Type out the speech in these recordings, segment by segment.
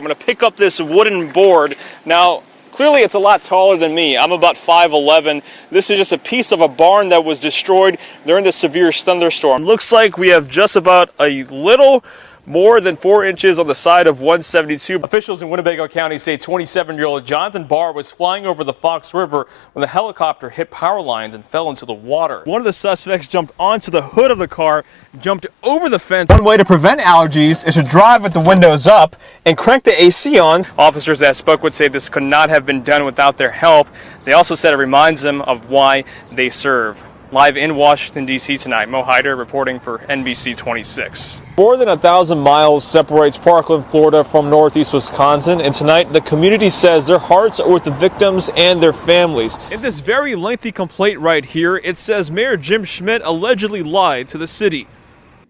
I'm going to pick up this wooden board. Now, clearly it's a lot taller than me. I'm about 5'11". This is just a piece of a barn that was destroyed during the severe thunderstorm. Looks like we have just about a little more than 4 inches on the side of 172. Officials in Winnebago County say 27-year-old Jonathan Barr was flying over the Fox River when the helicopter hit power lines and fell into the water. One of the suspects jumped onto the hood of the car, jumped over the fence. One way to prevent allergies is to drive with the windows up and crank the AC on. Officers that spoke would say this could not have been done without their help. They also said it reminds them of why they serve. Live in Washington, D.C. tonight, Mohaidereel reporting for NBC 26. More than 1,000 miles separates Parkland, Florida from Northeast Wisconsin, and tonight the community says their hearts are with the victims and their families. In this very lengthy complaint right here, it says Mayor Jim Schmidt allegedly lied to the city.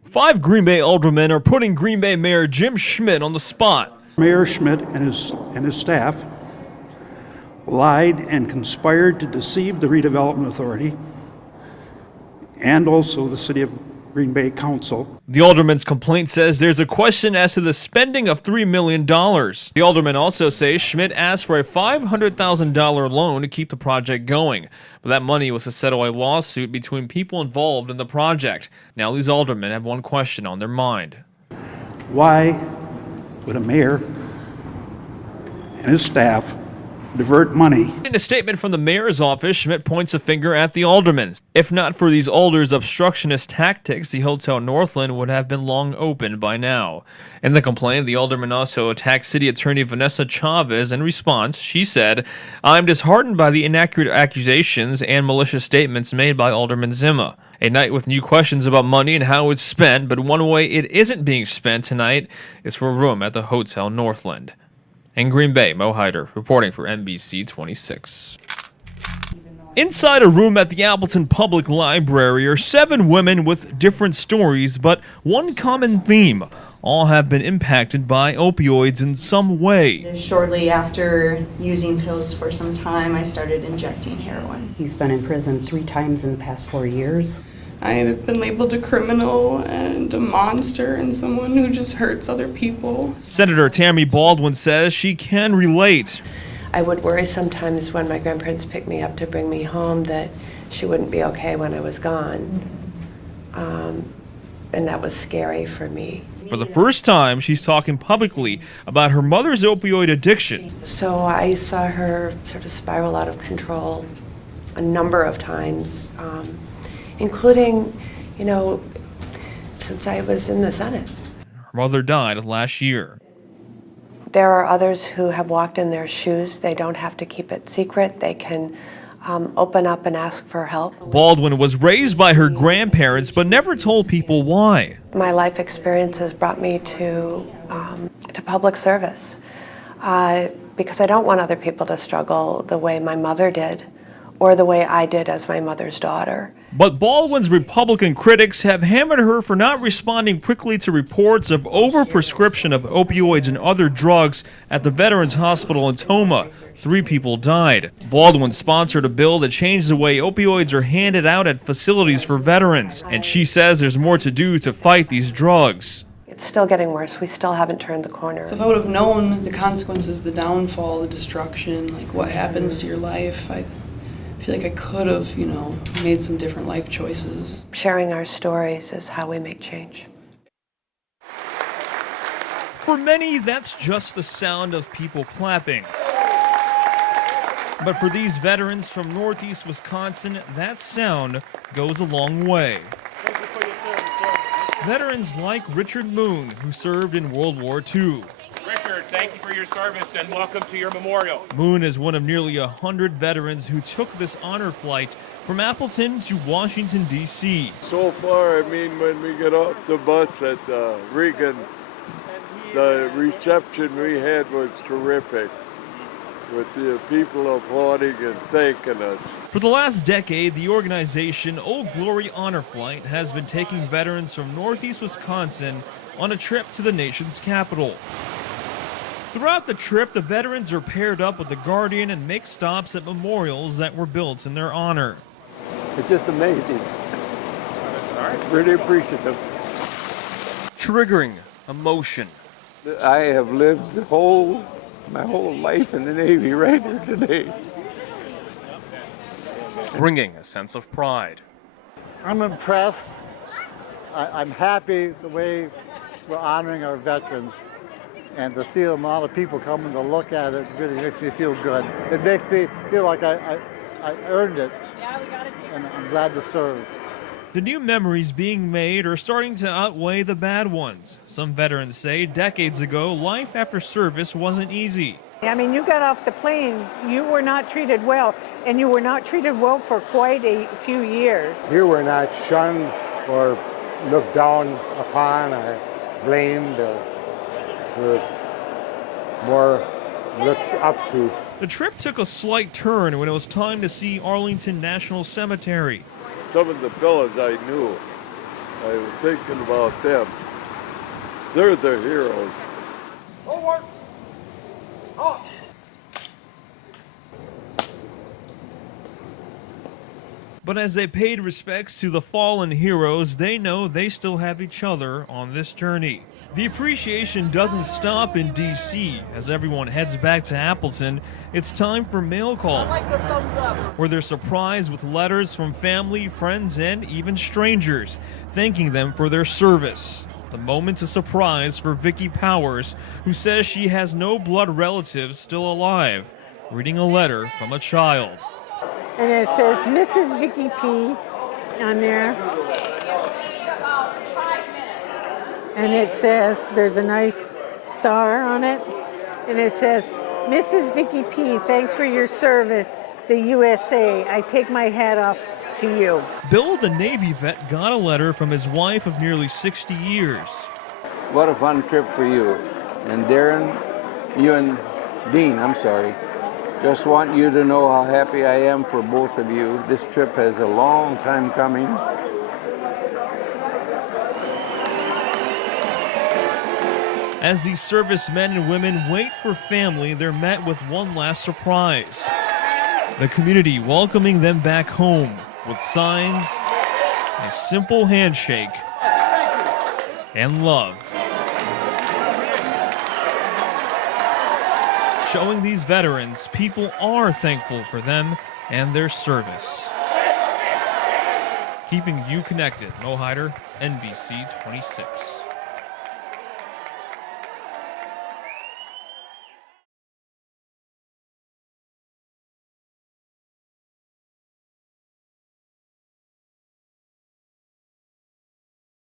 5 Green Bay aldermen are putting Green Bay Mayor Jim Schmidt on the spot. Mayor Schmidt and his staff lied and conspired to deceive the redevelopment authority and also the City of Green Bay Council. The alderman's complaint says there's a question as to the spending of $3 million. The alderman also says Schmidt asked for a $500,000 loan to keep the project going, but that money was to settle a lawsuit between people involved in the project. Now these aldermen have one question on their mind. Why would a mayor and his staff divert money? In a statement from the mayor's office, Schmidt points a finger at the aldermen. If not for these alders' obstructionist tactics, the Hotel Northland would have been long open by now. In the complaint, the alderman also attacked City Attorney Vanessa Chavez. In response, she said, "I'm disheartened by the inaccurate accusations and malicious statements made by Alderman Zima. A night with new questions about money and how it's spent, but one way it isn't being spent tonight is for a room at the Hotel Northland." In Green Bay, Mohaidereel reporting for NBC 26. Inside a room at the Appleton Public Library are 7 women with different stories, but one common theme. All have been impacted by opioids in some way. Shortly after using pills for some time, I started injecting heroin. He's been in prison 3 times in the past 4 years. I have been labeled a criminal and a monster and someone who just hurts other people. Senator Tammy Baldwin says she can relate. I would worry sometimes when my grandparents picked me up to bring me home that she wouldn't be okay when I was gone. And that was scary for me. For the first time, she's talking publicly about her mother's opioid addiction. So I saw her sort of spiral out of control a number of times. Including, since I was in the Senate. Her mother died last year. There are others who have walked in their shoes. They don't have to keep it secret. They can open up and ask for help. Baldwin was raised by her grandparents, but never told people why. My life experiences brought me to public service because I don't want other people to struggle the way my mother did or the way I did as my mother's daughter. But Baldwin's Republican critics have hammered her for not responding quickly to reports of overprescription of opioids and other drugs at the Veterans Hospital in Toma. 3 people died. Baldwin sponsored a bill that changed the way opioids are handed out at facilities for veterans, and she says there's more to do to fight these drugs. It's still getting worse. We still haven't turned the corner. So if I would have known the consequences, the downfall, the destruction, like what happens to your life, I feel like I could have, made some different life choices. Sharing our stories is how we make change. For many, that's just the sound of people clapping. But for these veterans from Northeast Wisconsin, that sound goes a long way. Veterans like Richard Moon, who served in World War II. Richard, thank you for your service and welcome to your memorial. Moon is one of nearly 100 veterans who took this honor flight from Appleton to Washington, D.C. So far, when we get off the bus at Reagan, the reception we had was terrific, with the people applauding and thanking us. For the last decade, the organization Old Glory Honor Flight has been taking veterans from Northeast Wisconsin on a trip to the nation's capital. Throughout the trip, the veterans are paired up with the Guardian and make stops at memorials that were built in their honor. It's just amazing. Really appreciative. Triggering emotion. I have lived my whole life in the Navy right here today. Bringing a sense of pride. I'm impressed. I'm happy the way we're honoring our veterans. And to see a lot of people coming to look at it really makes me feel good. It makes me feel like I earned it. And I'm glad to serve. The new memories being made are starting to outweigh the bad ones. Some veterans say decades ago, life after service wasn't easy. I mean, you got off the plane, you were not treated well, and you were not treated well for quite a few years. You were not shunned or looked down upon or blamed or were more looked up to. The trip took a slight turn when it was time to see Arlington National Cemetery. Some of the fellas I knew, I was thinking about them. They're the heroes. But as they paid respects to the fallen heroes, they know they still have each other on this journey. The appreciation doesn't stop in D.C. As everyone heads back to Appleton, it's time for mail call, where they're surprised with letters from family, friends, and even strangers, thanking them for their service. The moment of surprise for Vicki Powers, who says she has no blood relatives still alive, reading a letter from a child. And it says Mrs. Vicki P. on there. And it says, there's a nice star on it. And it says, Mrs. Vicki P., thanks for your service, the USA. I take my hat off to you. Bill, the Navy vet, got a letter from his wife of nearly 60 years. What a fun trip for you. And Darren, you and Dean, just want you to know how happy I am for both of you. This trip has a long time coming. As these servicemen and women wait for family, they're met with one last surprise. The community welcoming them back home with signs, a simple handshake, and love. Showing these veterans people are thankful for them and their service. Keeping you connected, Mohaidereel, NBC 26.